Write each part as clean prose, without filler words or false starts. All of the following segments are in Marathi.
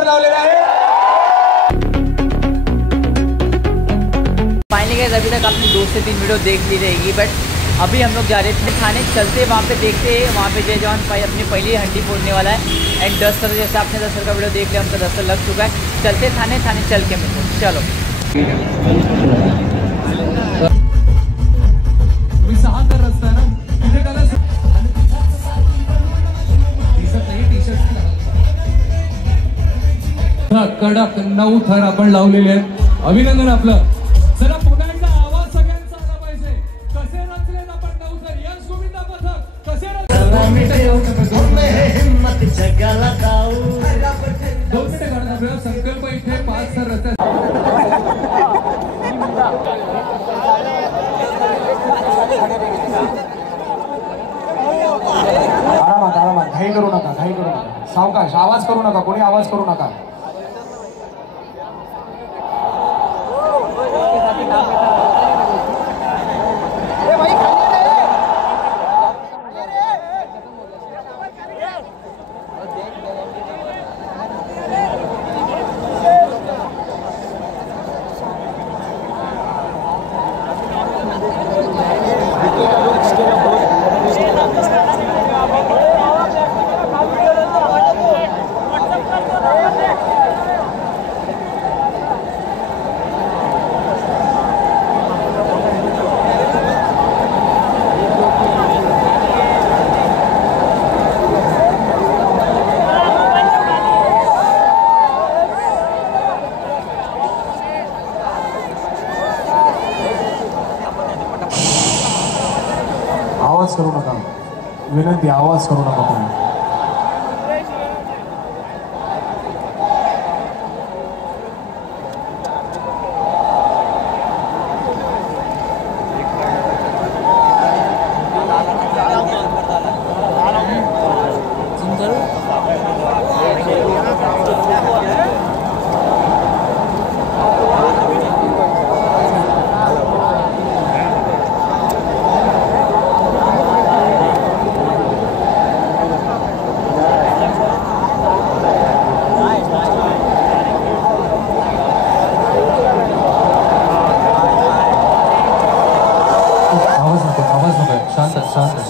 गजर लावलेला आहे। फाइनली गाइस अभी तक आपने 2 से 3 वीडियो देख ली रहेगी, बट अभी हम लोग जा रहे थे थाने, चलते वहाँ पे देखते हैं। वहाँ पे जय जवान भाई अपनी पहली हंडी फोड़ने वाला है एंड 10 सर जैसे आपने 10 सर का वीडियो देख लिया, उनका 10 सर लग चुका है। चलते थाने, थाने चल के मिलते। चलो कडक 9 थर आपण लावलेले आहेत। अभिनंदन आपलं। चला पुन्हा एकदा आवाज सगळ्यांचा आला पाहिजे। कसे रचलेत आपण 9 थर? यश गोविंदा पथक कसे हिम्मत जगाला दाऊ। 2 मिनिटं काढा आपल्याला संकल्प इथे 5 थर रचतात। आरामात घाई करू नका सावकाश, आवाज करू नका, कोणी आवाज करू नका। आवाज करू नका, विनंती, आवाज करू नका कोणी।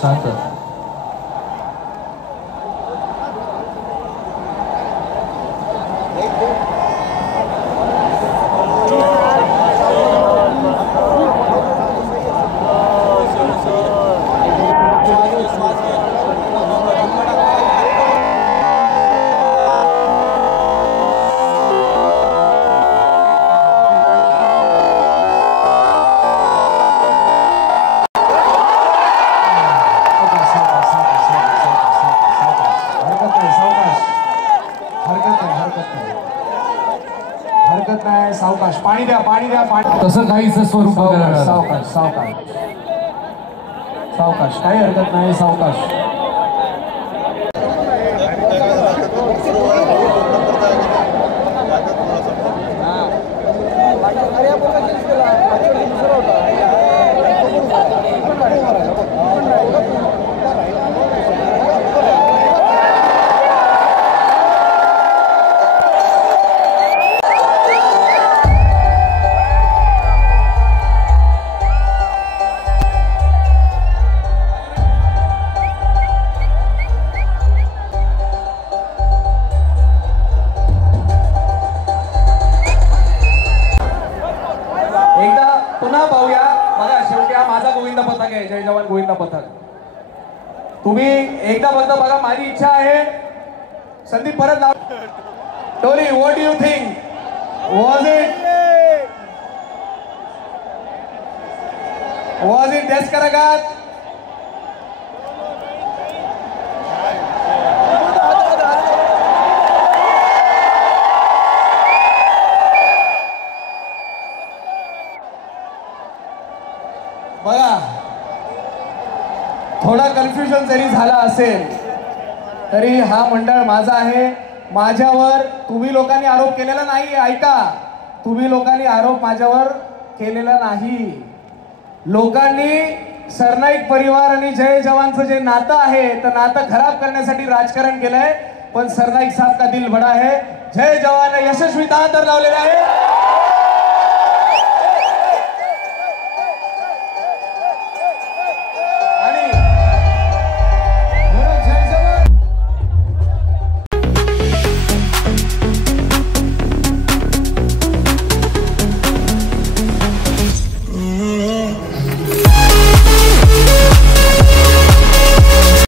शांत। हरकत नाही, सावकाश, पाणी द्या, पाणी द्या, पाणी। तसं काहीच स्वरूप बघायला, सावकाश सावकाश सावकाश, काही हरकत नाही, सावकाश। पुन्हा पाहूया। बघा, शेवटी हा माझा गोविंदा पथक आहे, जय जवान गोविंदा पथक। तुम्ही एकदा फक्त बघा, माझी इच्छा आहे संदीप परत लाव। टोली, what do you think, was it डेस करागात? बघा, थोडा कन्फ्युजन जरी झाला असेल तरी हा मंडळ माझा आहे। माझ्यावर तुम्ही लोकांनी आरोप केलेला नाही, ऐका, तुम्ही लोकांनी आरोप माझ्यावर केलेला नाही। लोकांनी सरनाईक परिवार आणि जय जवानचं जे नातं आहे, तर नातं खराब करण्यासाठी राजकारण केलंय। पण सरनाईक साहब का दिल बड़ा है, जय जवान यशस्वी तर लावलेले आहे.